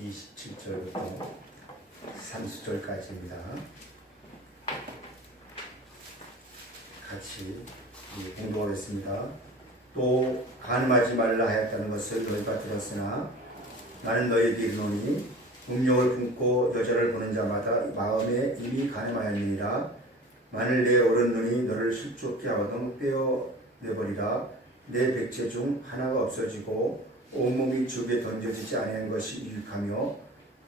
27절부터 30절까지입니다. 같이 공부하겠습니다. 또 간음하지 말라 하였다는 것을 너희가 들었으나 나는 너희에게 이르노니 음욕을 품고 여자를 보는 자마다 마음에 이미 간음하였느니라. 만일 내 오른 눈이 너를 실족케 하거든 떼어내버리라. 내 백체 중 하나가 없어지고 온몸이 죽에 던져지지 아니한 것이 유익하며,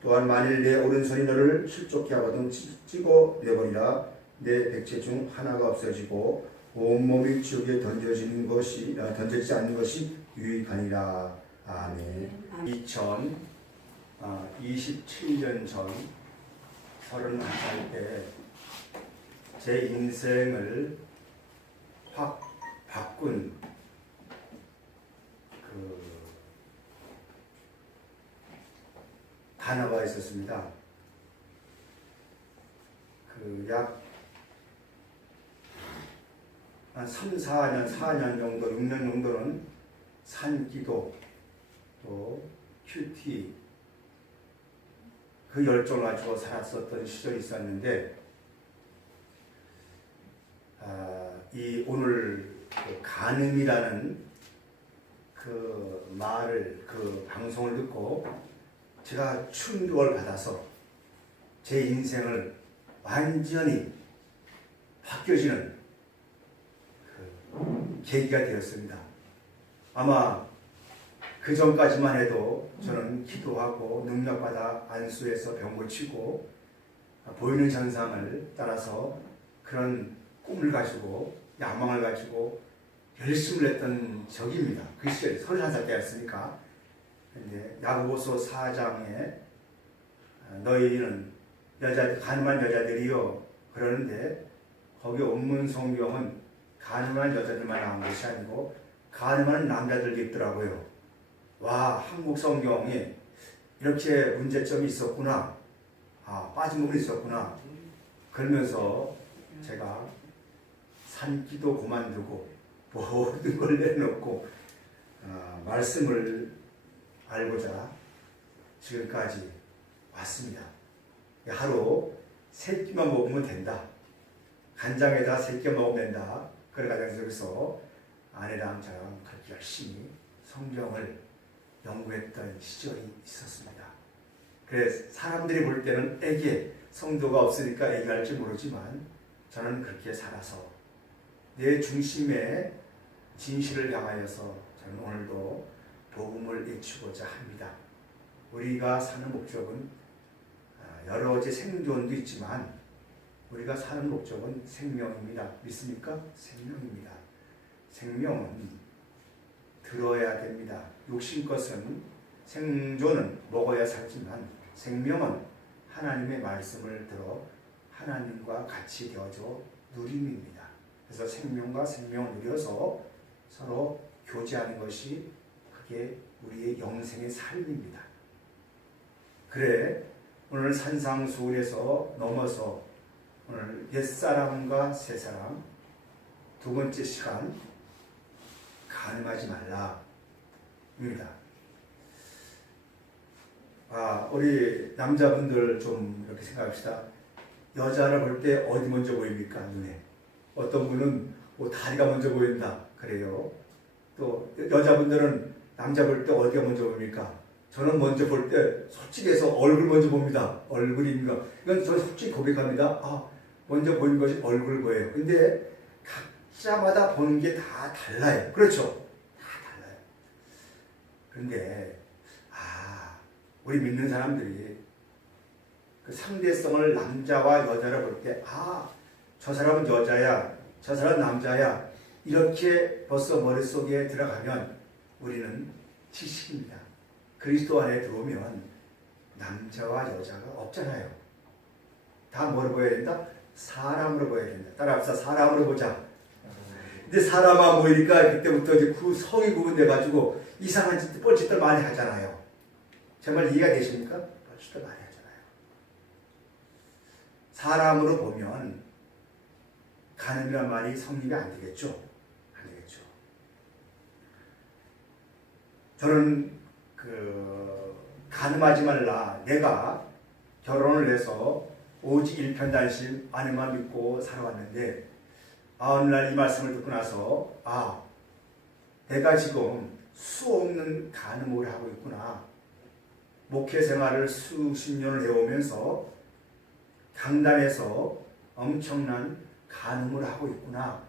또한 만일 내 오른손이 너를 실족케 하거든 찍어내버리라. 내 백체 중 하나가 없어지고 온몸이 죽에 던져지지 않는 것이 유익하니라. 아멘. 2027년 전 31살 때 제 인생을 확 바꾼 그 단어가 있었습니다. 약 한 3, 4년 정도, 6년 정도는 산기도, 또 큐티, 그 열정을 가지고 살았었던 시절이 있었는데, 이 오늘 그 간음이라는 그 말을, 그 방송을 듣고 제가 충격을 받아서 제 인생을 완전히 바뀌어지는 그 계기가 되었습니다. 아마 그 전까지만 해도 저는 기도하고 능력받아 안수해서 병 고치고 보이는 현상을 따라서 그런 꿈을 가지고 야망을 가지고 열심을 했던 적입니다. 그 시절에 31살 때였으니까. 근데 야고보서 4장에 너희는 간음한 여자들이요 그러는데, 거기 원문 성경은 간음한 여자들만 나온 것이 아니고 간음하는 남자들도 있더라고요. 와, 한국 성경에 이렇게 문제점이 있었구나, 빠진 부분이 있었구나. 그러면서 제가 산기도 그만두고 모든 걸 내놓고 말씀을 알고자 지금까지 왔습니다. 하루 3끼만 먹으면 된다, 간장에다 3끼 먹으면 된다. 그런 가정 속에서 아내랑 저랑 그렇게 열심히 성경을 연구했던 시절이 있었습니다. 그래서 사람들이 볼 때는 애기, 성도가 없으니까 애기할지 모르지만 저는 그렇게 살아서 내 중심에 진실을 향하여서 저는 오늘도 복음을 외치고자 합니다. 우리가 사는 목적은 여러 가지 생존도 있지만 우리가 사는 목적은 생명입니다. 믿습니까? 생명입니다. 생명은 들어야 됩니다. 욕심 것은 생존은 먹어야 살지만 생명은 하나님의 말씀을 들어 하나님과 같이 되어져 누림입니다. 그래서 생명과 생명을 누려서 서로 교제하는 것이 그게 우리의 영생의 삶입니다. 그래 오늘 산상수훈에서 넘어서 오늘 옛사람과 새사람 두 번째 시간, 간음하지 말라입니다. 우리 남자분들 좀 이렇게 생각합시다. 여자를 볼 때 어디 먼저 보입니까? 눈에. 어떤 분은 다리가 먼저 보인다 그래요. 또 여자분들은 남자 볼 때 어디가 먼저 보입니까? 저는 먼저 볼 때 솔직히 해서 얼굴 먼저 봅니다. 얼굴입니까? 이건 저는 솔직히 고백합니다. 먼저 보이는 것이 얼굴 거예요. 근데 각자마다 보는 게 다 달라요. 그렇죠? 다 달라요. 그런데 우리 믿는 사람들이 그 상대성을 남자와 여자를 볼 때 저 사람은 여자야, 저 사람은 남자야, 이렇게 벌써 머릿속에 들어가면 우리는 지식입니다. 그리스도 안에 들어오면 남자와 여자가 없잖아요. 다 뭐로 보여야 된다? 사람으로 보여야 된다. 따라합시다. 사람으로 보자. 근데 사람만 보이니까 그때부터 이제 그 성이 구분돼가지고 이상한 뻘짓들 많이 하잖아요. 정말 이해가 되십니까? 뻘짓들 많이 하잖아요. 사람으로 보면 간음이란 말이 성립이 안 되겠죠? 안 되겠죠. 저는 가늠하지 말라. 내가 결혼을 해서 오직 일편단심 아내만 믿고 살아왔는데 어느 날 이 말씀을 듣고 나서 내가 지금 수 없는 간음을 하고 있구나. 목회 생활을 수십 년을 해오면서 강단에서 엄청난 간음을 하고 있구나.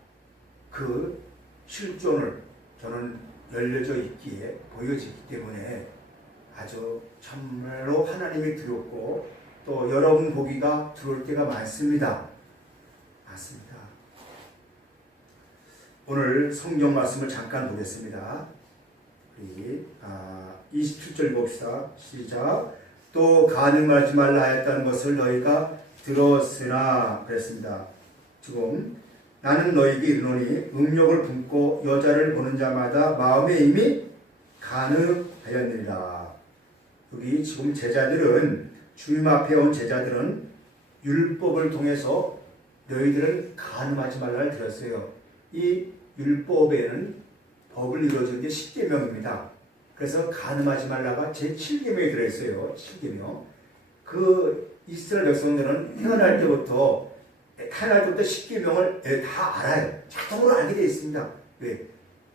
그 실존을 저는 열려져 있기에 보여지기 때문에 아주 정말로 하나님이 두렵고 또 여러분 보기가 두려울 때가 많습니다. 맞습니다. 오늘 성경 말씀을 잠깐 보겠습니다. 우리 27절 봅시다. 시작. 또 간음하지 말라 했다는 것을 너희가 들었으나 그랬습니다. 지금 나는 너희에게 이르노니 음욕을 품고 여자를 보는 자마다 마음에 이미 간음하였느니라. 여기 지금 제자들은 주님 앞에 온 제자들은 율법을 통해서 너희들은 간음하지 말라를 들었어요. 이 율법에는 법을 이루어주는 게 10계명입니다. 그래서 간음하지 말라가 제7계명이 들어있어요. 7계명. 그 이스라엘 백성들은 태어날 때부터 10계명을 다 알아요. 자동으로 알게 되어 있습니다. 왜?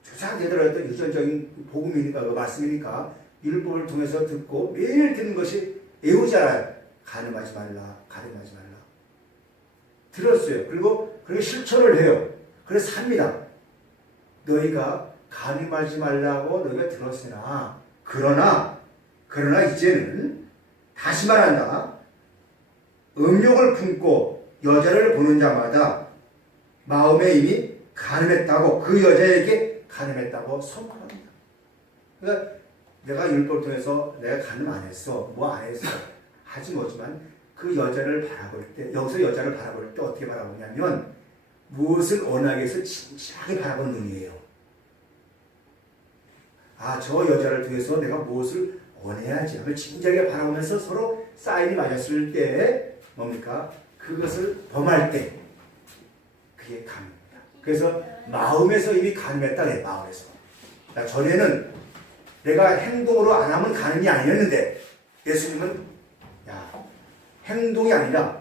조상되더라도 유전적인 복음이니까, 그 말씀이니까 율법을 통해서 듣고 매일 듣는 것이 외우잖아요. 간음하지 말라, 간음하지 말라. 들었어요. 그리고 실천을 해요. 그래서 삽니다. 너희가 간음하지 말라고 너희가 들었으나 그러나 이제는 다시 말한다. 음욕을 품고 여자를 보는 자마다 마음에 이미 간음했다고, 그 여자에게 간음했다고 선포합니다. 그러니까 내가 율법을 통해서 내가 간음 안 했어, 뭐 안 했어 하지 못지만 그 여자를 바라볼 때, 여기서 여자를 바라볼 때 어떻게 바라보냐면 무엇을 원하게 해서 진지하게 바라보는 눈이에요. 저 여자를 통해서 내가 무엇을 원해야지 하며 진지하게 바라보면서 서로 사인이 맞았을 때 뭡니까? 그것을 범할 때 그게 간음입니다. 그래서 마음에서 이미 간음했다. 마음에서. 전에는 내가 행동으로 안 하면 간음이 아니었는데 예수님은 행동이 아니라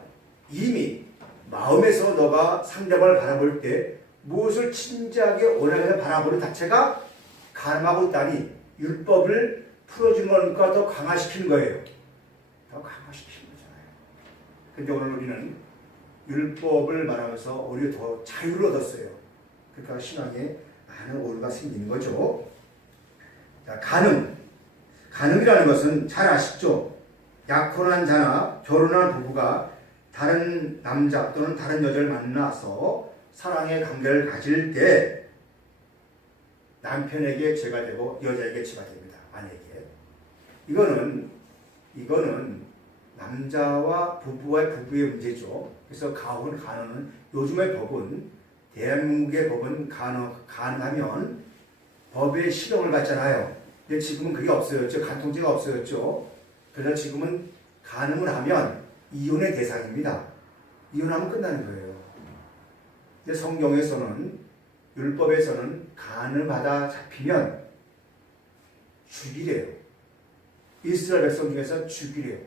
이미 마음에서 너가 상대방을 바라볼 때 무엇을 진지하게 원하게 바라보는 자체가 간음하고 있다니 율법을 풀어주는 거니까 더 강화시키는 거예요. 더 강화시키는 거잖아요. 근데 오늘 우리는 율법을 말하면서 오히려 더 자유를 얻었어요. 그러니까 신앙에 많은 오류가 생기는 거죠. 자, 간음이라는 것은 잘 아시죠? 약혼한 자나 결혼한 부부가 다른 남자 또는 다른 여자를 만나서 사랑의 관계를 가질 때 남편에게 죄가 되고 여자에게 죄가 됩니다. 아내에게. 이거는 남자와 부부의 문제죠. 그래서 간음은 요즘의 법은, 대한민국의 법은 간음하면 법의 실형을 받잖아요. 근데 지금은 그게 없어졌죠. 간통죄가 없어졌죠. 그래서 지금은 간음을 하면 이혼의 대상입니다. 이혼하면 끝나는 거예요. 근데 성경에서는, 율법에서는 간음하다 잡히면 죽이래요. 이스라엘 백성 중에서 죽이래요.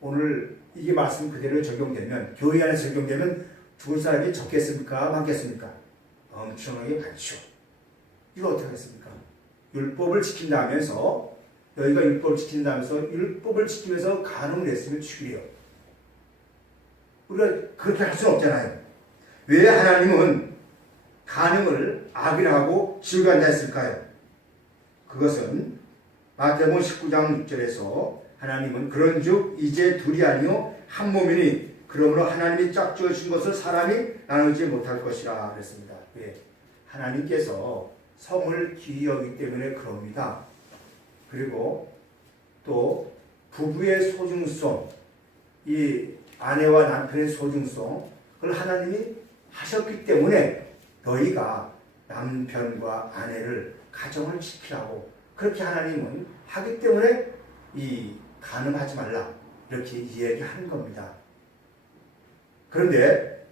오늘 이게 말씀 그대로 적용되면, 교회 안에 적용되면 죽을 사람이 적겠습니까? 많겠습니까? 엄청나게 많죠. 이거 어떻게 하겠습니까? 율법을 지킨다면서, 너희가 율법을 지킨다면서 율법을 지키면서 간음을 했으면 죽이래요. 우리가 그렇게 할 수는 없잖아요. 왜 하나님은 간음을 악이라 하고 지옥에 간다 했을까요? 그것은 마태복음 19장 6절에서 하나님은 그런즉 이제 둘이 아니요 한 몸이니 그러므로 하나님이 짝지어 주신 것을 사람이 나누지 못할 것이라 그랬습니다. 왜? 하나님께서 성을 귀히 여기기 때문에 그럽니다. 그리고 또 부부의 소중성, 이 아내와 남편의 소중성, 그걸 하나님이 하셨기 때문에 너희가 남편과 아내를 가정을 지키라고 그렇게 하나님은 하기 때문에 이 간음하지 말라 이렇게 이야기하는 겁니다. 그런데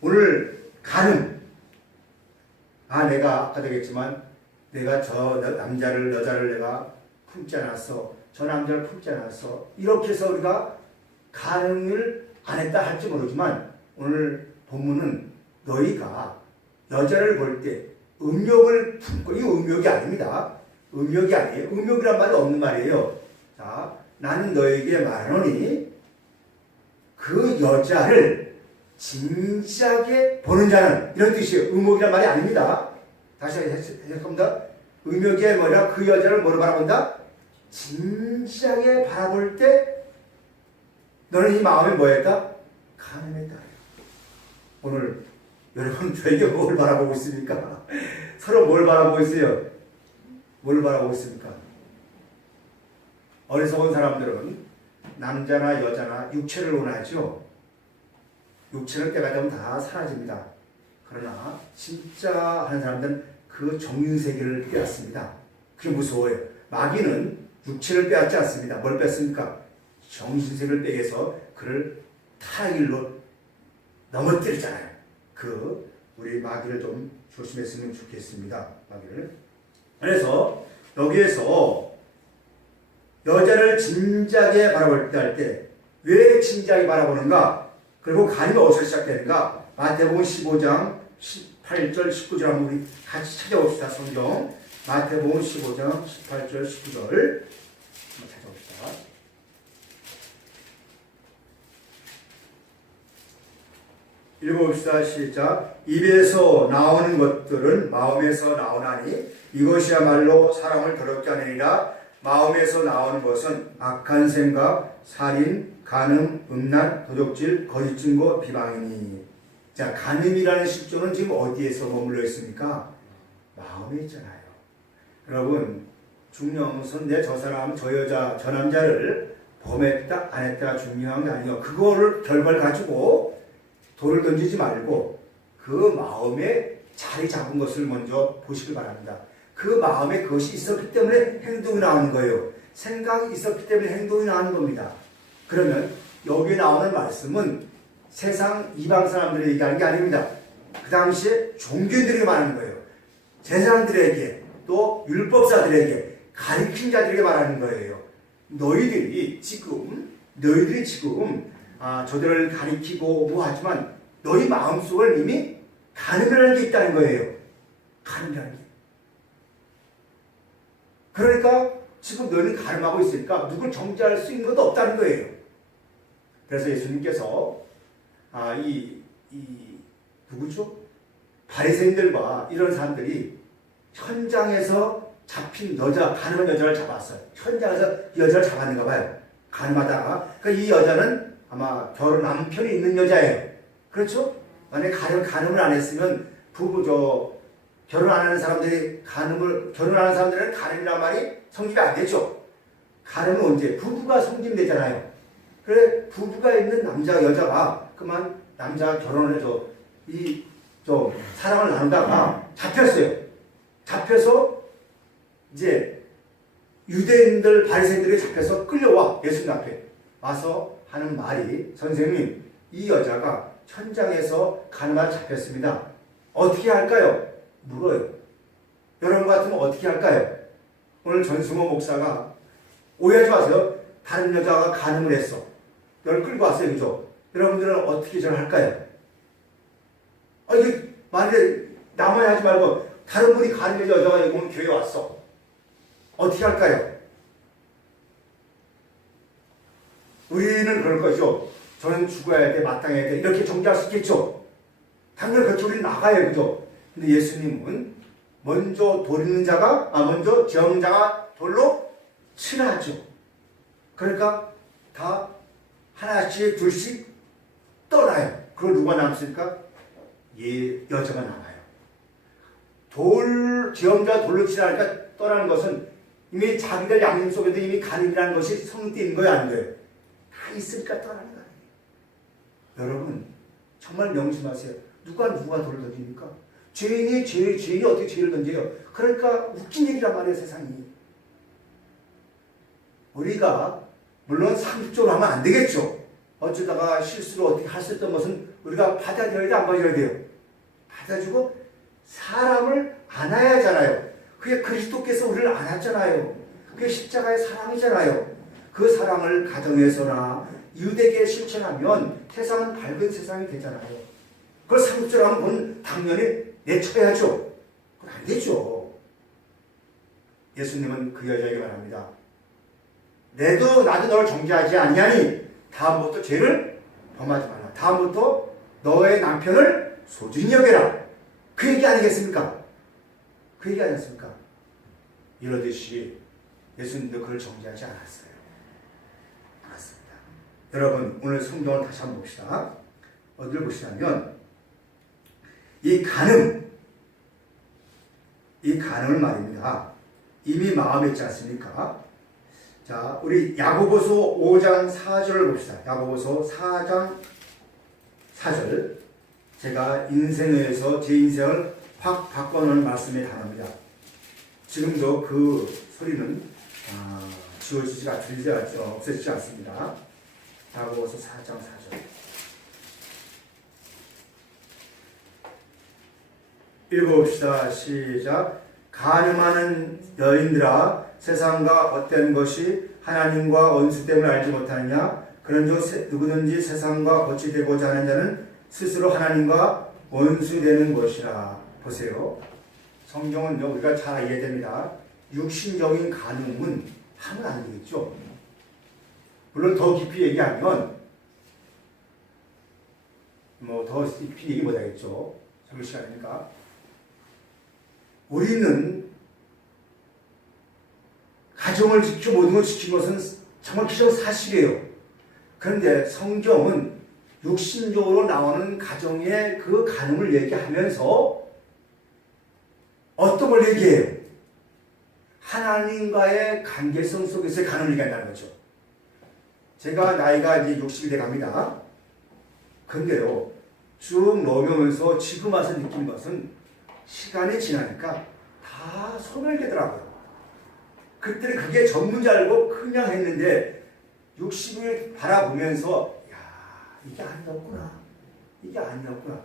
오늘 간음, 내가 아까도 얘기했지만 내가 저 남자를 여자를 내가 품지 않았어, 저 남자를 품지 않았어. 이렇게 해서 우리가 간음을 안 했다 할지 모르지만 오늘 본문은 너희가 여자를 볼 때 음욕을 품고, 이 음욕이 아닙니다. 음욕이 아니에요. 음욕이란 말이 없는 말이에요. 자, 나는 너에게 말하노니 그 여자를 진지하게 보는 자는, 이런 뜻이에요. 음욕이란 말이 아닙니다. 다시 해석합니다. 음욕이 뭐냐? 그 여자를 뭐로 바라본다? 진지하게 바라볼 때 너는 이 마음에 뭐했다? 간음했다. 오늘 여러분 저에게 뭘 바라보고 있습니까? 서로 뭘 바라보고 있어요? 뭘 바라보고 있습니까? 어리석은 사람들은 남자나 여자나 육체를 원하죠. 육체를 때가 되면 다 사라집니다. 그러나 진짜 하는 사람들은 그 정신세계를 빼앗습니다. 그게 무서워요. 마귀는 육체를 빼앗지 않습니다. 뭘 뺐습니까? 정신세계를 빼앗아서 그를 타락일로 넘어뜨리잖아요. 우리 마귀를 좀 조심했으면 좋겠습니다. 마귀를. 그래서 여기에서 여자를 진지하게 바라볼 때 할 때 왜 진지하게 바라보는가? 그리고 간음이 어디서 시작되는가? 마태복음 15장 18절 19절 한번 우리 같이 찾아봅시다. 성경 마태복음 15장 18절 19절 한번 찾아봅시다. 읽어봅시다. 시작. 입에서 나오는 것들은 마음에서 나오나니 이것이야말로 사람을 더럽게 하느니라. 마음에서 나오는 것은 악한 생각, 살인, 간음, 음란, 도적질, 거짓 증거, 비방이니. 자, 간음이라는 실조는 지금 어디에서 머물러 있습니까? 마음에 있잖아요. 여러분, 중요한 것은 저 사람, 저 여자, 저 남자를 범했다, 안 했다가 중요한 게 아니에요. 그거를 결과를 가지고 돌을 던지지 말고 그 마음에 자리 잡은 것을 먼저 보시길 바랍니다. 그 마음에 그것이 있었기 때문에 행동이 나오는 거예요. 생각이 있었기 때문에 행동이 나오는 겁니다. 그러면 여기 나오는 말씀은 세상 이방 사람들이 얘기하는 게 아닙니다. 그 당시에 종교인들이 말하는 거예요. 제사장들에게 또 율법사들에게 가르친 자들에게 말하는 거예요. 너희들이 지금 저들을 가리키고 뭐 하지만 너희 마음속에 이미 간음이라는 게 있다는 거예요. 간음이라는 게. 그러니까 지금 너희는 간음하고 있으니까 누굴 정죄할 수 있는 것도 없다는 거예요. 그래서 예수님께서 누구죠? 바리새인들과 이런 사람들이 현장에서 잡힌 간음한 여자를 잡았어요. 현장에서 이 여자를 잡았는가 봐요. 간음하다가. 그러니까 이 여자는 아마 남편이 있는 여자예요. 그렇죠? 만약에 간음을 안 했으면 결혼 안 하는 사람들이 결혼하는 사람들은 간음이란 말이 성립이 안 되죠. 간음은 언제? 부부가 성립되잖아요. 그래, 부부가 있는 남자, 여자가 그만 남자가 결혼을 해서 사랑을 나누다가 잡혔어요. 잡혀서 이제 유대인들, 바리새인들이 잡혀서 끌려와 예수님 앞에 와서 하는 말이, 선생님, 이 여자가 현장에서 간음하다 잡혔습니다. 어떻게 할까요? 물어요. 여러분 같으면 어떻게 할까요? 오늘 전승호 목사가 오해하지 마세요. 다른 여자가 간음을 했어. 너를 끌고 왔어요. 그죠? 여러분들은 어떻게 저를 할까요? 이게 만약에 나만 하지 말고 다른 분이 간음한 여자가 오늘 교회에 왔어. 어떻게 할까요? 우리는 그럴 거죠. 저는 죽어야 돼, 마땅해야 돼. 이렇게 정죄할 수 있겠죠. 당연히 그렇게 우리는 나가요. 그죠? 근데 예수님은 먼저 먼저 정자가 돌로 치라하죠. 그러니까 다 하나씩 둘씩 떠나요. 그걸 누가 남습니까? 여자가 남아요. 지엄자 돌로 치라니까 떠나는 것은 이미 자기들 양심 속에도 이미 간음이라는 것이 성립되어 있는 거예요, 아닌 거예요? 다 있으니까 떠나는 거 아니에요. 여러분, 정말 명심하세요. 누가 돌을 던집니까? 죄인이 어떻게 죄를 던져요? 그러니까 웃긴 얘기란 말이에요, 세상이. 우리가 물론 상식적으로 하면 안 되겠죠. 어쩌다가 실수로 어떻게 할 수 있던 것은 우리가 받아들여야 돼, 안 받아들여야 돼요? 받아주고 사람을 안아야 하잖아요. 그게 그리스도께서 우리를 안았잖아요. 그게 십자가의 사랑이잖아요. 그 사랑을 가정에서나 이웃에게 실천하면 세상은 밝은 세상이 되잖아요. 그걸 상습적으로 하면 그건 당연히 내쳐야죠. 그건 안 되죠. 예수님은 그 여자에게 말합니다. 나도 너를 정죄하지 아니하니 다음부터 죄를 범하지 말라. 다음부터 너의 남편을 소중히 여겨라. 그 얘기 아니겠습니까? 그 얘기 아니었습니까? 이러듯이 예수님도 그를 정죄하지 않았어요. 알았습니다. 여러분, 오늘 성경을 다시 한번 봅시다. 어디를 보시냐면 이 간음을 말입니다. 이미 마음에 있지 않습니까? 자, 우리 야고보서 5장 4절을 봅시다. 야고보서 4장 4절. 제가 인생에서 제 인생을 확 바꿔놓은 말씀의 단어입니다. 지금도 그 소리는 지워지지가 없어지지 않습니다. 야고보서 4장 4절. 읽어봅시다. 시작. 간음하는 여인들아, 세상과 헛된 것이 하나님과 원수됨을 알지 못하느냐? 그런즉 누구든지 세상과 거치 되고자 하는 자는 스스로 하나님과 원수되는 것이라. 보세요. 성경은 우리가 잘 이해됩니다. 육신적인 간음은 하면 안 되겠죠. 물론 더 깊이 얘기하면 더 깊이 얘기 못하겠죠. 잠시 시간이니까. 우리는 가정을 지키고 모든 걸 지키는 것은 정말 기정사실이에요. 그런데 성경은 육신적으로 나오는 가정의 그 간음을 얘기하면서 어떤 걸 얘기해요? 하나님과의 관계성 속에서의 간음을 얘기한다는 거죠. 제가 나이가 이제 60이 돼 갑니다. 근데요, 쭉 넘으면서 지금 와서 느낀 것은 시간이 지나니까 다 소멸되더라고요. 그때는 그게 전문지 알고 그냥 했는데 60을 바라보면서 이게 아니었구나. 이게 아니었구나.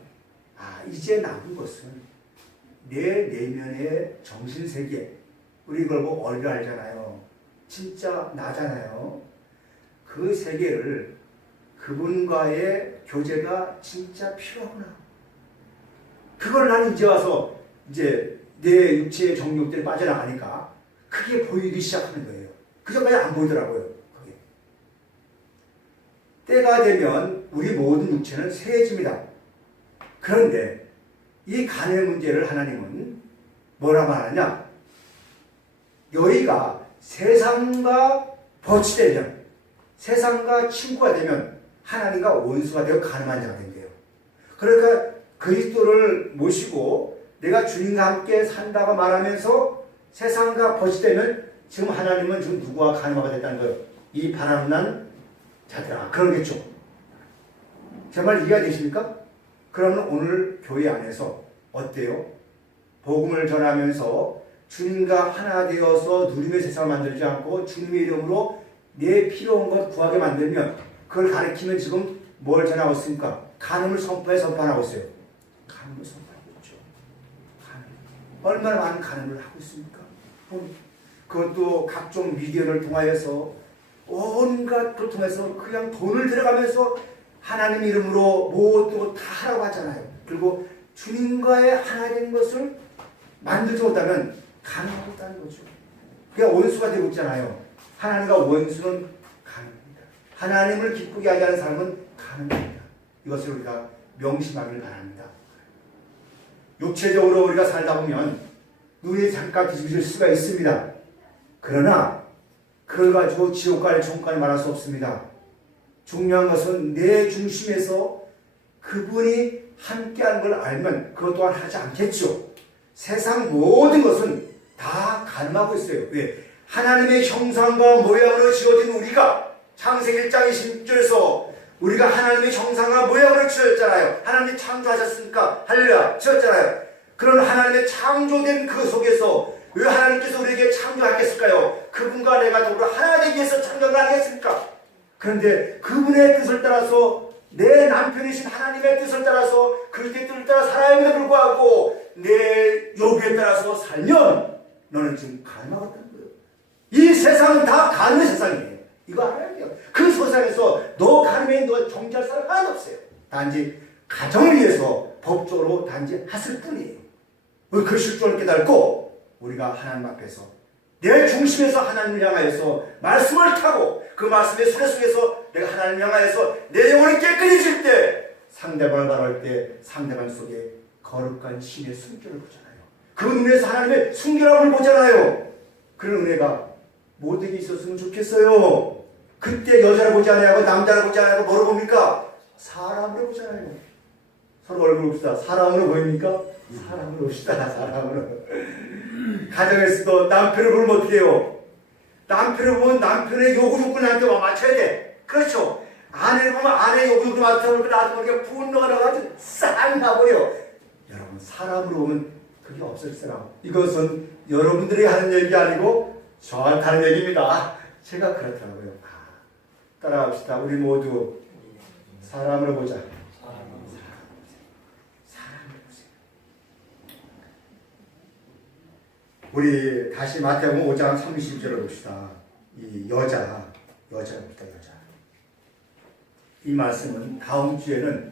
이제 남은 것은 내 내면의 정신세계. 우리 이걸 보고 어리를 알잖아요. 진짜 나잖아요. 그 세계를 그분과의 교제가 진짜 필요하구나. 그걸 나는 이제 와서 이제 내 육체의 정욕들이 빠져나가니까 그게 보이기 시작하는 거예요. 그전까지 안 보이더라고요. 그게. 때가 되면 우리 모든 육체는 세해집니다. 그런데 이 간의 문제를 하나님은 뭐라 말하냐? 너희가 세상과 버치되면, 세상과 친구가 되면 하나님과 원수가 되어 간음한 자가 된대요. 그러니까 그리스도를 모시고 내가 주님과 함께 산다고 말하면서 세상과 버치되면 지금 하나님은 지금 누구와 간음하게 됐다는 거예요. 이 바람난 자들아. 그러겠죠. 제 말 이해가 되십니까? 그러면 오늘 교회 안에서 어때요? 복음을 전하면서 주님과 하나 되어서 누림의 세상을 만들지 않고 주님의 이름으로 내 필요한 것 구하게 만들면 그걸 가리키면 지금 뭘 전하고 있습니까? 간음을 선포하고 있어요. 간음을 선포하고 있죠. 간음. 얼마나 많은 간음을 하고 있습니까? 그것도 각종 미디어를 통하여서 온갖 걸 통해서 그냥 돈을 들어가면서 하나님 이름으로 무엇도 다 하라고 하잖아요. 그리고 주님과의 하나 된 것을 만들지 못하면 간음하고 있다는 거죠. 그게 원수가 되고 있잖아요. 하나님과 원수는 간음입니다. 하나님을 기쁘게 하지 않는 사람은 간음입니다. 이것을 우리가 명심하길 바랍니다. 육체적으로 우리가 살다 보면 눈이 잠깐 뒤집어질 수가 있습니다. 그러나 그걸 가지고 지옥갈 천국까지 말할 수 없습니다. 중요한 것은 내 중심에서 그분이 함께하는 걸 알면 그것 또한 하지 않겠죠. 세상 모든 것은 다 간음하고 있어요. 왜? 하나님의 형상과 모양으로 지어진 우리가 창세기 1장 26절에서 우리가 하나님의 형상과 모양으로 지었잖아요. 하나님이 창조하셨으니까 할렐루야 지었잖아요. 그런 하나님의 창조된 그 속에서 왜 하나님께서 우리에게 창조하겠을까요? 그분과 내가 더불어 하나 되기 위해서 창조를 하겠습니까? 그런데 그분의 뜻을 따라서 내 남편이신 하나님의 뜻을 따라서 그리스도의 뜻을 따라 살아야임에도 불구하고 내 요구에 따라서 살면 너는 지금 간음하겠다는 거예요. 이 세상은 다 가늠의 세상이에요. 이거 알아야 돼요. 그 세상에서 너 가늠에 너 정지할 사람 하나도 없어요. 단지 가정을 위해서 법적으로 단지 하실 뿐이에요. 그 실존을 깨닫고 우리가 하나님 앞에서 내 중심에서 하나님을 향하여서 말씀을 타고 그 말씀의 수레 속에서 내가 하나님을 향하여서 내 영혼이 깨끗해질 때 상대방을 바라볼 때 상대방 속에 거룩한 신의 숨결을 보잖아요. 그 눈에서 하나님의 순결함을 보잖아요. 그런 은혜가 모두에게 있었으면 좋겠어요. 그때 여자를 보지 않아요. 남자를 보지 않아요. 뭐로 봅니까? 사람으로 보잖아요. 서로 얼굴 봅시다. 사람으로 보입니까? 사람으로 봅시다. 사람으로. 가정에서도 남편을 보면 어떻게 해요? 남편을 보면 남편의 요구 조건한테 맞춰야 돼. 그렇죠. 아내를 보면 아내의 요구 조건 맞춰서 나도 모르게 분노가 나가지고 싹 나버려. 여러분 사람으로 보면 그게 없을 사람. 이것은 여러분들이 하는 얘기 아니고 저한테 하는 얘기입니다. 제가 그렇더라고요. 따라합시다. 우리 모두 사람을 보자. 우리 다시 마태복음 5장 32절을 봅시다. 이 여자입니다. 여자. 이 말씀은 다음 주에는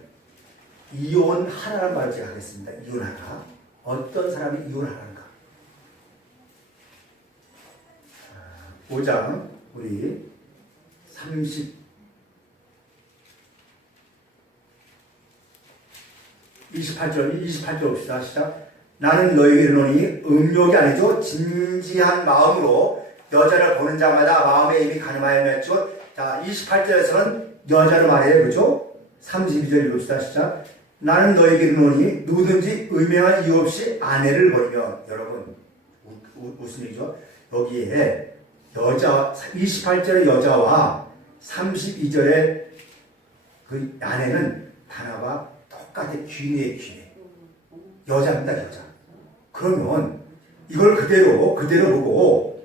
이혼하라는 말을 제가 하겠습니다. 이혼하라. 어떤 사람이 이혼하라는가? 5장 우리 28절 봅시다. 시작. 나는 너에게 이르노니 음욕이 아니죠. 진지한 마음으로 여자를 보는 자마다 마음에 이미 가늠하여 맺죠. 자, 28절에서는 여자를 말해요. 그죠? 32절 읽읍시다. 시작. 나는 너에게 이르노니 누구든지 의명한 이유 없이 아내를 버리면, 여러분 무슨 얘기죠? 여기에 여자 28절의 여자와 32절의 그 아내는 단어가 똑같아. 귀네. 여자입니다. 여자. 그러면 이걸 그대로 보고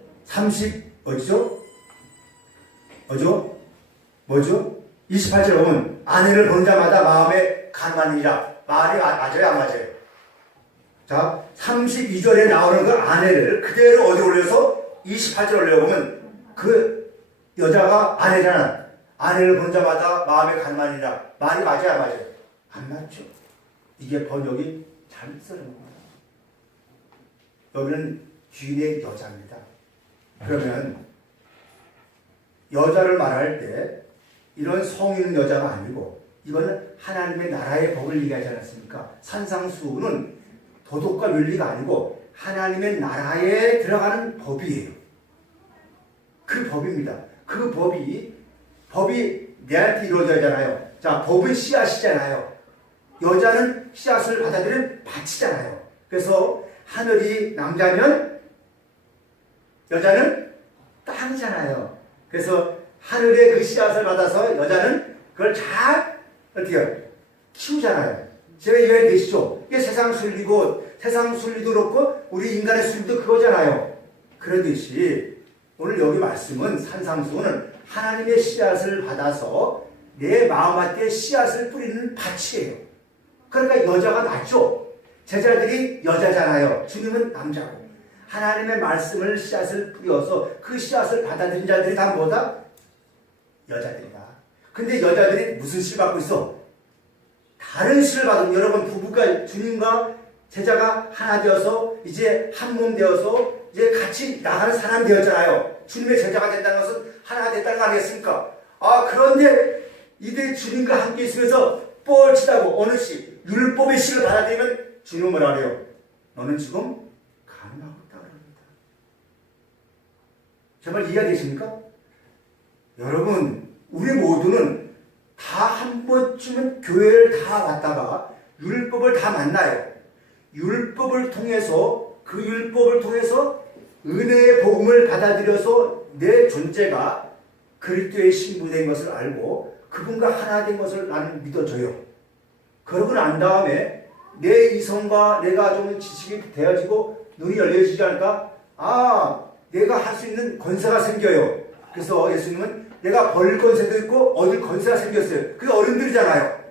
28절 보면 아내를 보는 자마다 마음에 가늠하느니라. 말이 맞아요, 안 맞아요? 자, 32절에 나오는 그 아내를 그대로 어디 올려서 28절 올려보면 그 여자가 아내잖아. 아내를 보는 자마다 마음에 가늠하느니라. 말이 맞아요, 안 맞아요? 안 맞죠. 이게 번역이 잘못 쓰는 거예요. 여기는 주인의 여자입니다. 그러면 여자를 말할 때 이런 성 있는 여자가 아니고 이거는 하나님의 나라의 법을 얘기하지 않았습니까? 산상수훈은 도덕과 윤리가 아니고 하나님의 나라에 들어가는 법이에요. 그 법입니다. 그 법이 내한테 이루어져야잖아요. 자, 법은 씨앗이잖아요. 여자는 씨앗을 받아들이는 밭이잖아요. 그래서 하늘이 남자면 여자는 땅이잖아요. 그래서 하늘의 그 씨앗을 받아서 여자는 그걸 잘 어떻게 키우잖아요. 제가 이해가 되시죠? 이게 세상 순리고 세상 순리도 그렇고 우리 인간의 순리도 그거잖아요. 그러듯이 오늘 여기 말씀은 산상수훈은 하나님의 씨앗을 받아서 내 마음한테 씨앗을 뿌리는 밭이에요. 그러니까 여자가 낫죠. 제자들이 여자잖아요. 주님은 남자고. 하나님의 말씀을 씨앗을 뿌려서 그 씨앗을 받아들인 자들이 다 뭐다? 여자들이다. 근데 여자들이 무슨 씨를 받고 있어? 다른 씨를 받으면 여러분 부부가 주님과 제자가 하나 되어서 이제 한 몸 되어서 이제 같이 나가는 사람 되었잖아요. 주님의 제자가 된다는 것은 하나가 됐다는 거 아니겠습니까? 그런데 이들이 주님과 함께 있으면서 뻘치다고 어느 씨, 율법의 씨를 받아들이면 주님은 뭐라 그래요? 너는 지금 가늠하고 있다 그럽니다. 정말 이해가 되십니까? 여러분, 우리 모두는 다 한 번쯤은 교회를 다 왔다가 율법을 다 만나요. 율법을 통해서 그 율법을 통해서 은혜의 복음을 받아들여서 내 존재가 그리스도의 신부된 것을 알고 그분과 하나 된 것을 나는 믿어줘요. 그러고 난 다음에 내 이성과 내가 좀 지식이 되어지고 눈이 열려지지 않을까? 내가 할 수 있는 권세가 생겨요. 그래서 예수님은 내가 벌릴 권세도 있고 얻을 권세가 생겼어요. 그게 어른들이잖아요.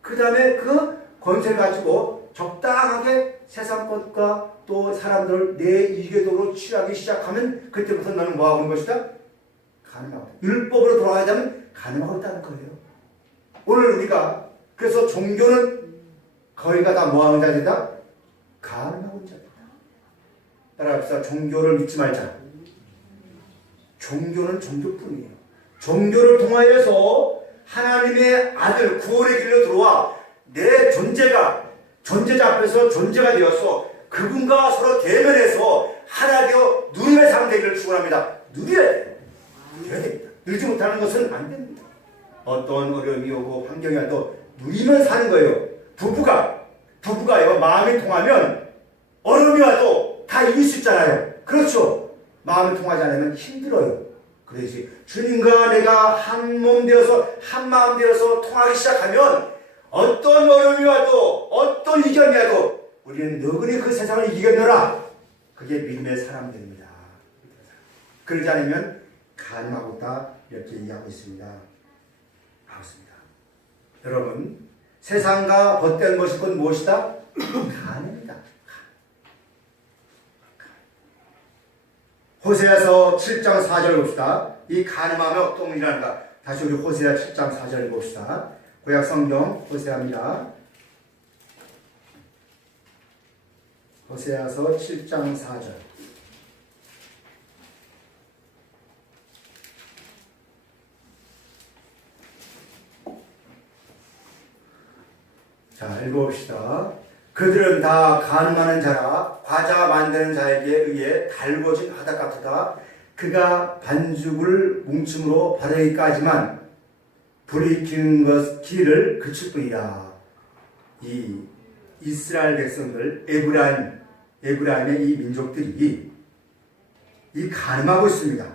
그 다음에 그 권세를 가지고 적당하게 세상 것과 또 사람들을 내 이궤도로 취하기 시작하면 그때부터 너는 뭐하고 있는 것이다? 가늠하고 율법으로 돌아가야 되면 가늠하고 있다는 거예요. 오늘 우리가 그래서 종교는 거의가 다 뭐하는 자들이다? 가늠하고 있는 자들이다. 따라합시다. 종교를 믿지 말자. 종교는 종교뿐이에요. 종교를 통하여서 하나님의 아들 구원의 길로 들어와 내 존재자 앞에서 존재가 되어서 그분과 서로 대면해서 하나 되어 누림의 삶 되기를 축원합니다. 누려야 돼요. 누려야 됩니다. 누리지 못하는 것은 안 됩니다. 어떤 어려움이 오고 환경이 와도 누리면 사는 거예요. 부부가요 마음이 통하면 어려움이 와도 다 이길 수 있잖아요. 그렇죠. 마음이 통하지 않으면 힘들어요. 그래야지 주님과 내가 한 몸 되어서 한 마음 되어서 통하기 시작하면 어떤 어려움이 와도 어떤 이견이 와도 우리는 너그니 그 세상을 이겨내라. 그게 믿음의 사람들입니다. 그러지 않으면 가늠하고 있다 이렇게 얘기하고 있습니다. 그렇습니다. 여러분 세상과 벗된 것이 곧 무엇이다? 가늠이다. 호세아서 7장 4절 봅시다. 이 가늠하면 어떤 일이 하는가? 다시 우리 호세아 7장 4절 봅시다. 구약 성경 호세아입니다. 호세아서 7장 4절. 자, 읽어봅시다. 그들은 다 가늠하는 자라 과자 만드는 자에게 의해 달궈진 하닥 같으다. 그가 반죽을 뭉침으로 바르기까지만 불이 켜는 길을 그칠 뿐이라. 이 이스라엘 백성들 에브라임의 이 민족들이 이 가늠하고 있습니다.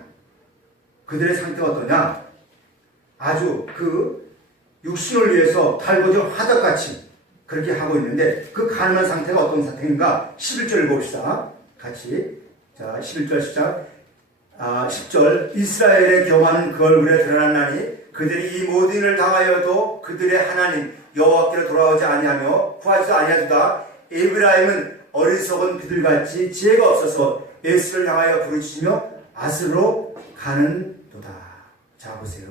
그들의 상태가 어떠냐? 아주 그 육신을 위해서 달궈진 화덕같이 그렇게 하고 있는데 그 가늠한 상태가 어떤 상태인가? 11절 읽어봅시다. 같이. 자, 11절 시작. 10절 이스라엘의 교만은 그 얼굴에 드러났나니 그들이 이 모든 일을 당하여도 그들의 하나님 여호와께로 돌아오지 아니하며 구하지도 아니하도다. 에브라임은 어리석은 비둘같이 지혜가 없어서 에스를 향하여 부르짖으며 아스로 가는도다. 자 보세요.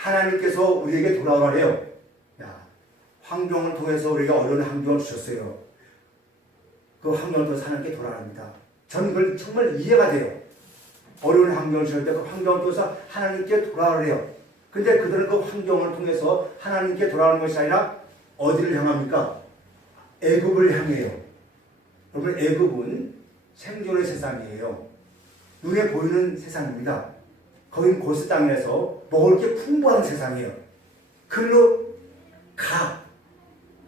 하나님께서 우리에게 돌아오라래요. 환경을 통해서 우리가 어려운 환경을 주셨어요. 그 환경을 통해서 하나님께 돌아갑니다. 저는 그걸 정말 이해가 돼요. 어려운 환경을 주실 때 그 환경을 통해서 하나님께 돌아오래요. 근데 그들은 그 환경을 통해서 하나님께 돌아오는 것이 아니라 어디를 향합니까? 애굽을 향해요. 여러분 애굽은 생존의 세상이에요. 눈에 보이는 세상입니다. 거긴 고스 땅에서 먹을 게 풍부한 세상이에요. 그걸로 가.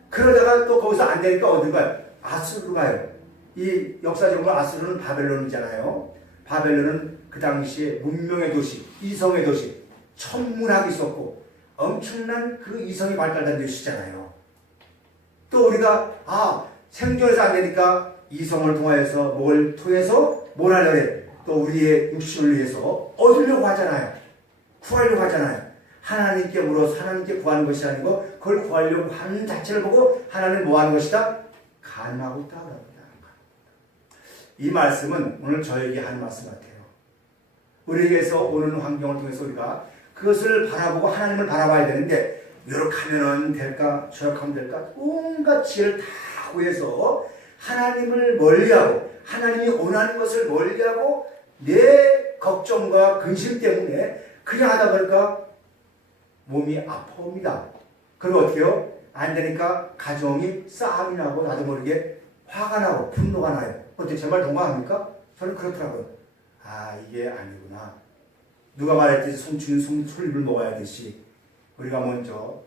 그러다가 또 거기서 안 되니까 어디 가요? 아수르로 가요. 이 역사적으로 아수르는 바벨론이잖아요. 바벨론은 그 당시에 문명의 도시, 이성의 도시, 천문학이 있었고 엄청난 그 이성이 발달된 도시잖아요. 또 우리가 생존해서 안 되니까 이성을 통하여서 뭘 통해서 뭘 하려고 또 우리의 육신을 위해서 얻으려고 하잖아요. 구하려고 하잖아요. 하나님께 물어서 하나님께 구하는 것이 아니고 그걸 구하려고 하는 자체를 보고 하나님 뭐 하는 것이다? 가늠하고 있다고 합니다. 이 말씀은 오늘 저에게 하는 말씀 같아요. 우리에게서 오는 환경을 통해서 우리가 그것을 바라보고 하나님을 바라봐야 되는데 이렇게 하면은 될까? 저렇게 하면 될까? 온갖 지혜를 다 구해서 하나님을 멀리하고 하나님이 원하는 것을 멀리하고 내 걱정과 근심 때문에 그냥 하다 보니까 몸이 아파옵니다. 그리고 어떻게 해요? 안 되니까 가정이 싸움이 나고 나도 모르게 화가 나고 분노가 나요. 어떻게 제 말 동감합니까? 저는 그렇더라고요. 이게 아니구나. 누가 말했듯이 송추는 솔잎을 먹어야 되시. 우리가 먼저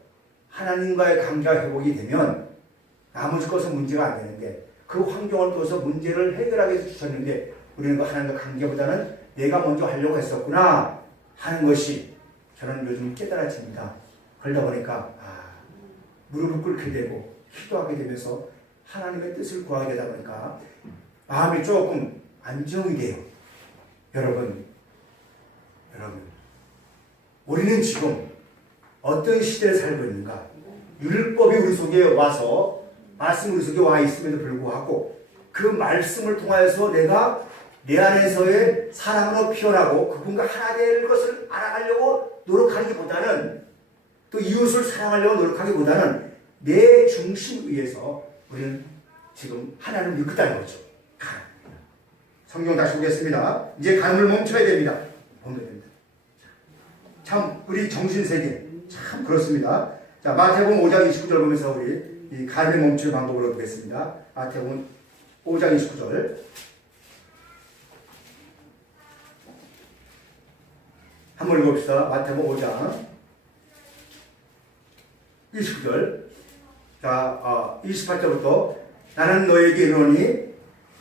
하나님과의 관계가 회복이 되면 나머지 것은 문제가 안 되는데 그 환경을 통해서 문제를 해결하기 위해서 주셨는데 우리는 그 하나님과 관계보다는 내가 먼저 하려고 했었구나 하는 것이 저는 요즘 깨달아집니다. 그러다 보니까 무릎을 꿇게 되고 기도하게 되면서 하나님의 뜻을 구하게 되다 보니까 마음이 조금 안정이 돼요. 여러분 우리는 지금 어떤 시대에 살고 있는가? 율법이 우리 속에 와서 말씀 우리 속에 와 있음에도 불구하고 그 말씀을 통하여서 내가 내 안에서의 사랑으로 피어나고 그분과 하나 될 것을 알아가려고 노력하기보다는 또 이웃을 사랑하려고 노력하기보다는 내 중심 위에서 우리는 지금 하나를 믿겠다는 거죠. 성경 다시 보겠습니다. 이제 간음을 멈춰야 됩니다. 멈춰야 됩니다. 참 우리 정신세계 참 그렇습니다. 자, 마태복음 5장 29절 보면서 우리 이 간음을 멈추는 방법을 보겠습니다. 마태복음 5장 29절 한번 읽어봅시다. 마태복음 5장 29절 자, 28절부터 나는 너에게 이르노니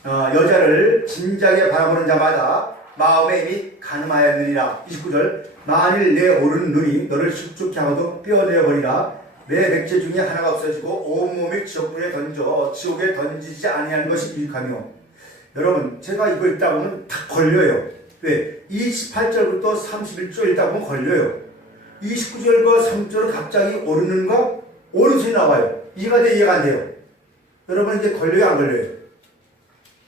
여자를 진작에 바라보는 자마다 마음에 이미 간음하였느니라. 29절 만일 내 오른 눈이 너를 실족케 하고도 뼈내어버리라. 내 백제 중에 하나가 없어지고 온몸이 지옥불에 던져 지옥에 던지지 아니하는 것이 유익하며. 여러분 제가 이거 읽다 보면 다 걸려요. 왜? 28절부터 31절 읽다 보면 걸려요. 29절과 3절은 갑자기 오른눈과 오른손이 나와요. 이해가 돼 이해가 안 돼요? 여러분 이제 걸려요 안 걸려요?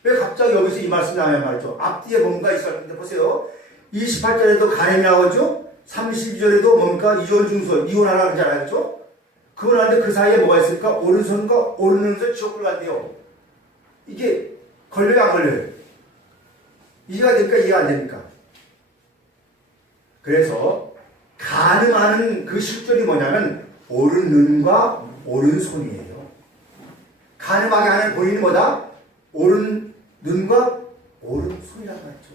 왜 갑자기 여기서 이 말씀이 나와요 말이죠? 앞뒤에 뭔가 있었는데 보세요. 28절에도 간음이 나오죠? 32절에도 뭔가 이혼중소 이혼하라 그러잖아요. 그렇죠? 그걸 하는데 그 사이에 뭐가 있을까? 오른손과 오른눈에서 지옥불 간대요. 이게 걸려요 안 걸려요? 이해가 됩니까 이해가 안 됩니까? 그래서 간음하는 그 실존이 뭐냐면 오른눈과 오른손이에요. 간음하게 하는 본인이 뭐다? 오른눈과 오른손이라고 했죠.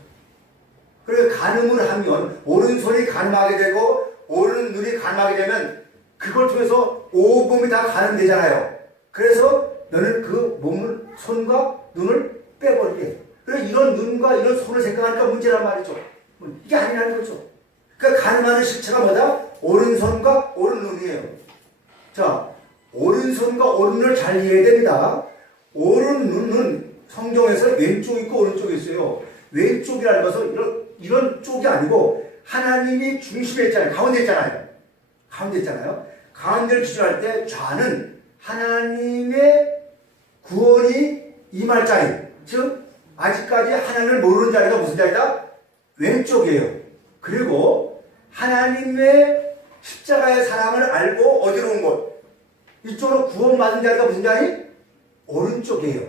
그래서 간음을 하면 오른손이 간음하게 되고 오른눈이 간음하게 되면 그걸 통해서 온몸이 다 간음되잖아요. 그래서 너는 그 몸을 손과 눈을 빼버리게. 그래서 이런 눈과 이런 손을 생각하니까 문제란 말이죠. 이게 아니라는 거죠. 그러니까 간음하는 실체가 뭐다? 오른손과 오른눈이에요. 자, 오른손과 오른눈을 잘 이해해야 됩니다. 오른눈은 성경에서 왼쪽 있고 오른쪽이 있어요. 왼쪽이라는 것은 이런 쪽이 아니고 하나님이 중심에 있잖아요. 가운데 있잖아요. 가운데 있잖아요. 가운데를 기준할 때 좌는 하나님의 구원이 임할 자리. 즉 아직까지 하나님을 모르는 자리가 무슨 자리다? 왼쪽이에요. 그리고 하나님의 십자가의 사랑을 알고 어디로 온 곳? 이쪽으로 구원받은 자리가 무슨 자리? 오른쪽이에요.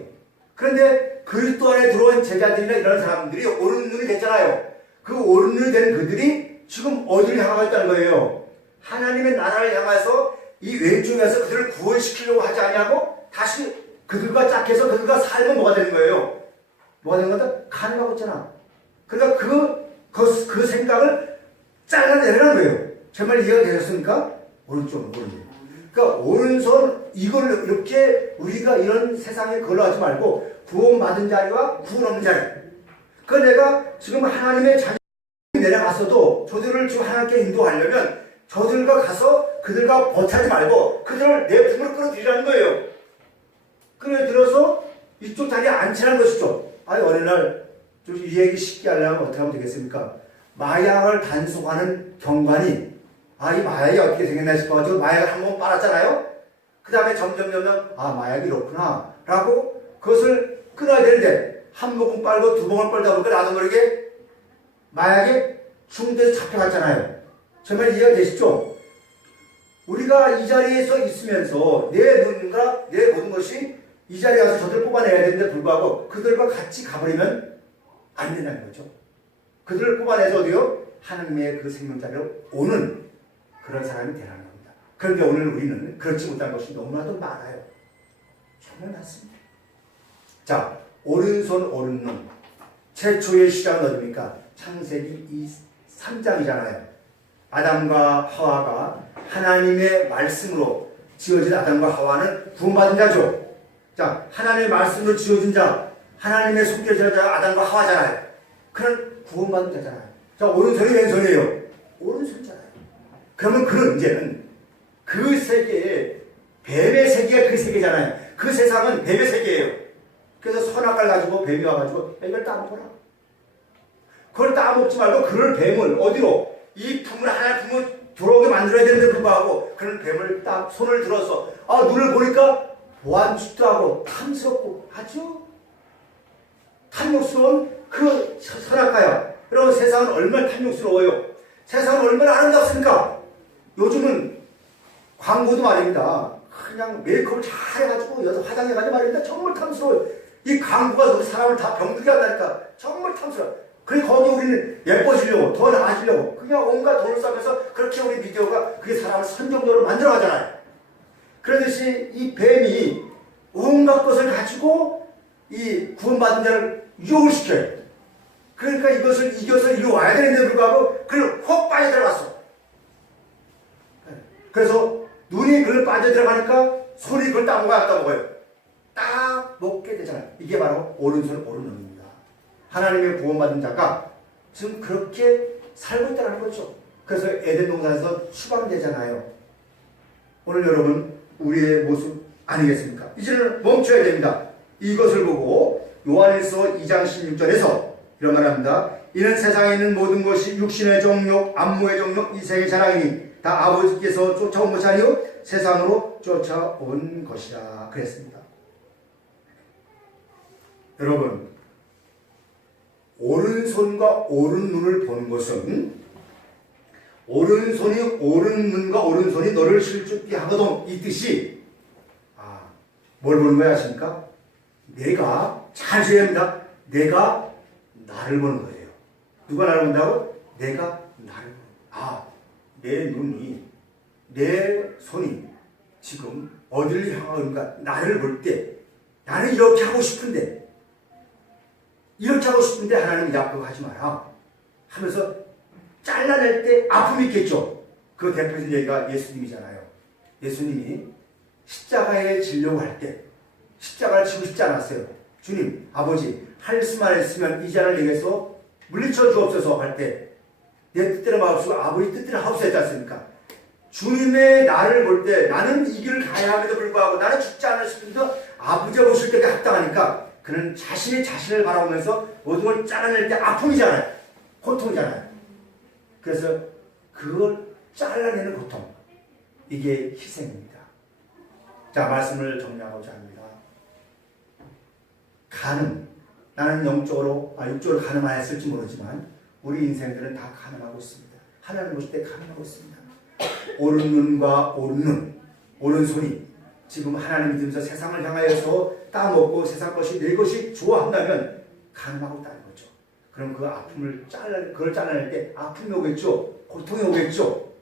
그런데 그리스도 안에 들어온 제자들이나 이런 사람들이 오른눈이 됐잖아요. 그 오른눈이 된 그들이 지금 어디를 향하고 있다는 거예요? 하나님의 나라를 향해서 이 왼쪽에서 그들을 구원시키려고 하지 아니하고 다시 그들과 짝해서 그들과 살면 뭐가 되는 거예요? 뭐가 되는 거다? 간음하고 있잖아. 그러니까 그 생각을 잘라내라는 거예요. 정말 이해가 되셨습니까? 오른쪽. 그러니까 오른손 이걸 이렇게 우리가 이런 세상에 걸로 하지 말고 구원받은 자리와 구원 없는 자리. 그 내가 지금 하나님의 자녀 내려갔어도 저들을 지금 하나님께 인도하려면 저들과 가서 그들과 버티지 말고 그들을 내 품으로 끌어들이라는 거예요. 끌어들여서 이쪽 자리에 앉히라는 것이죠. 아니 어느 날 좀 이 얘기 쉽게 하려면 어떻게 하면 되겠습니까? 마약을 단속하는 경관이 이 마약이 어떻게 생겼나 싶어가지고 마약을 한 번 빨았잖아요. 그 다음에 점점 마약이 이렇구나 라고 그것을 끊어야 되는데 한 모금 빨고 두 모금을 빨다 보니까 나도 모르게 마약에 중독돼서 잡혀갔잖아요. 정말 이해가 되시죠? 우리가 이 자리에서 있으면서 내 눈과 내 모든 것이 이 자리에 가서 저들 뽑아내야 되는데 불구하고 그들과 같이 가버리면 안 된다는 거죠. 그들을 뽑아내서 어디요? 하나님의 그 생명자리로 오는 그런 사람이 되라는 겁니다. 그런데 오늘 우리는 그렇지 못한 것이 너무나도 많아요. 정말 많습니다. 자, 오른손 오른눈 최초의 시작은 어디입니까? 창세기 3장이잖아요. 아담과 하와가 하나님의 말씀으로 지어진 아담과 하와는 구원받은 자죠. 자, 하나님의 말씀으로 지어진 자, 하나님의 손길을 자 아담과 하와잖아요. 그런 구원받은 자잖아요. 자, 오른손이 왼손이에요. 오른손이잖아요. 그러면 그는 이제는 그 세계에 뱀의 세계가 그 세계잖아요. 그 세상은 뱀의 세계예요. 그래서 선악과를 가지고 뱀이 와가지고 이걸 따먹어라. 그걸 따먹지 말고 그를 뱀을 어디로? 이 품을 하나의 품을 들어오게 만들어야 되는데 불구하고 그런 뱀을 딱 손을 들어서 눈을 보니까 보안축도 하고 탐스럽고 아주 탐욕스러운 그 선악과야. 여러분 세상은 얼마나 탐욕스러워요. 세상은 얼마나 아름답습니까? 요즘은 광고도 말입니다. 그냥 메이크업을 잘 해가지고 여자 화장해가지고 말입니다. 정말 탐스러워요. 이 광고가 사람을 다 병들게 한다니까. 정말 탐스러워요. 그래 거기 우리는 예뻐지려고 더 나아지려고 그냥 온갖 돈을 써면서 그렇게 우리 미디어가 그게 사람을 선정적으로 만들어가잖아요. 그러듯이 이 뱀이 온갖 것을 가지고 이 구원받은 자를 유혹을 시켜요. 그러니까 이것을 이겨서 이리 와야 되는데 불구하고 그걸 혹 빠져들어갔어. 그래서 눈이 그걸 빠져들어가니까 손이 그걸 딱 먹어요. 딱 먹게 되잖아요. 이게 바로 오른손 오른놈입니다. 하나님의 구원받은 자가 지금 그렇게 살고 있다는 거죠. 그래서 에덴 동산에서 추방되잖아요. 오늘 여러분 우리의 모습 아니겠습니까? 이제는 멈춰야 됩니다. 이것을 보고 요한일서 2장 16절에서 이런 말 합니다. 이는 세상에 있는 모든 것이 육신의 정욕, 안모의 정욕, 이생의 자랑이니 다 아버지께서 쫓아온 것이 아니요 세상으로 쫓아온 것이라 그랬습니다. 여러분 오른손과 오른눈을 보는 것은 오른손이 오른눈과 오른손이 너를 실족게 하거든 이 뜻이 뭘 보는 거야 아십니까? 내가 잘 줘야 합니다. 내가 나를 보는 거예요. 누가 나를 본다고? 내가 나를 내 눈이 내 손이 지금 어디를 향하고 있는가 나를 볼 때 나는 이렇게 하고 싶은데 하나님 야 그거 하지 마라 하면서 잘라낼 때 아픔이 있겠죠. 그 대표적인 얘기가 예수님이잖아요. 예수님이 십자가에 지려고 할 때 십자가를 지고 싶지 않았어요. 주님 아버지 할 수만 했으면 이 잔을 내게서 물리쳐 주옵소서 할 때 내 뜻대로 마옵시고 아버지 뜻대로 하옵소서 했지 않습니까? 주님의 나를 볼 때 나는 이 길을 가야 함에도 불구하고 나는 죽지 않을 수도 아버지가 보실 때가 합당하니까 그는 자신이 자신을 바라보면서 모든 걸 잘라낼 때 아픔이잖아요. 고통이잖아요. 그래서 그걸 잘라내는 고통 이게 희생입니다. 자 말씀을 정리하고자 합니다. 가늠 나는 영적으로 육적으로 가늠 안 했을지 모르지만 우리 인생들은 다 가늠하고 있습니다. 하나님 보실 때 가늠하고 있습니다. 오른눈과 오른눈 오른손이 지금 하나님 믿으면서 세상을 향하여서 따먹고 세상 것이 내 것이 좋아한다면 가늠하고 있다는 거죠. 그럼 그 아픔을 그걸 잘라낼 때 아픔이 오겠죠. 고통이 오겠죠.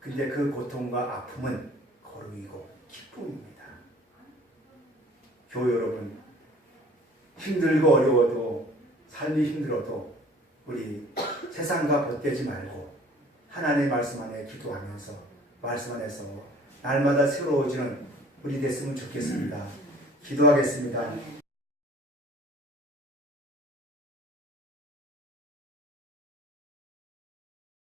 근데 그 고통과 아픔은 거룩이고 기쁨입니다. 교회 여러분 힘들고 어려워도 삶이 힘들어도 우리 세상과 벗대지 말고 하나님의 말씀 안에 기도하면서 말씀 안에서 날마다 새로워지는 우리 됐으면 좋겠습니다. 기도하겠습니다.